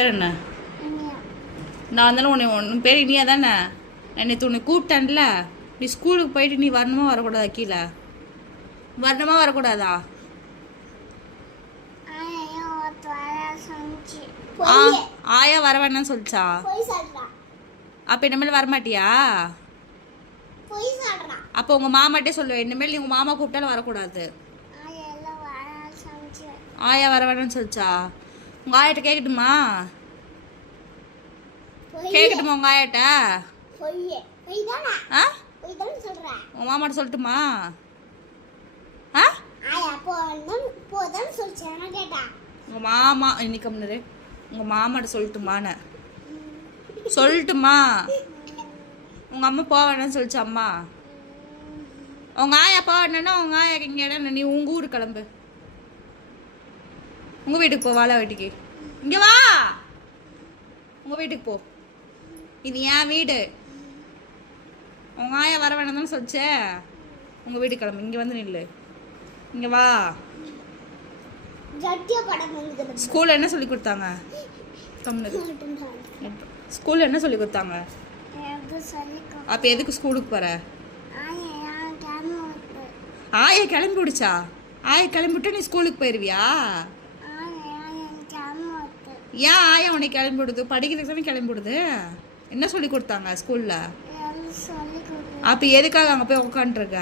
பேர் என்ன? நான் தானே உன் பேர் இனியா தானே? நேற்று உன்னை கூப்பிட்டேன்ல, நீ ஸ்கூலுக்கு போயிட்டு நீ வரணுமா வரக்கூடாதா? கீழே வரணுமா வரக்கூடாதா? ஆயா வர வேணாம்னு சொல்லிச்சா? அப்போ இனிமேல் வரமாட்டியா? அப்போ உங்கள் மாமாட்டே சொல்லுவேன், இனிமேல் நீ உங்கள் மாமா கூப்பிட்டாலும் வரக்கூடாது. ஆயா வர வேணாம்னு சொல்லிச்சா? உங்கள் ஆயாட்ட கேட்கட்டுமா? கேட்கட்டுமா உங்கள் ஆயாட்ட? ஆ உங்கள் மாமாட்ட சொல்லட்டுமா? ஆ உங்கள் மாமா இன்னைக்கு கம்னரு உங்கள் மாமாட்ட சொல்லட்டுமான்னு சொல்லட்டுமா? உங்கள் அம்மா போக வேணாம்னு சொல்லிச்சா? அம்மா உங்கள் ஆயா போக வேணான்னா உங்கள் ஆயா இங்கே இடம் நீ உங்கள் ஊருக்கு கிளம்பு. உங்கள் வீட்டுக்கு போ, வாழை வீட்டுக்கு. இங்கே வா, உங்கள் வீட்டுக்கு போ. இது என் வீடு. உங்கள் ஆயா வர வேணாம் தானே சொல்லிச்சே. உங்கள் வீட்டுக்கு கிளம்பு. இங்கே வந்து நில்லு. இங்கே வா. ஸ்கூலில் என்ன சொல்லி கொடுத்தாங்க? ஸ்கூலில் என்ன சொல்லி கொடுத்தாங்க? அப்போ எதுக்கு ஸ்கூலுக்கு போகிற? ஆயா கிளம்பி விடுச்சா? ஆயா கிளம்பிவிட்டு நீ ஸ்கூலுக்கு போயிடுவியா? ஏன் ஆயா உன்னை கிளம்பி விடுது? படிக்கிறதுக்கு தானே கிளம்பி விடுது. என்ன சொல்லி கொடுத்தாங்க ஸ்கூலில்? அப்போ எதுக்காக அங்கே போய் உட்காந்துருக்க?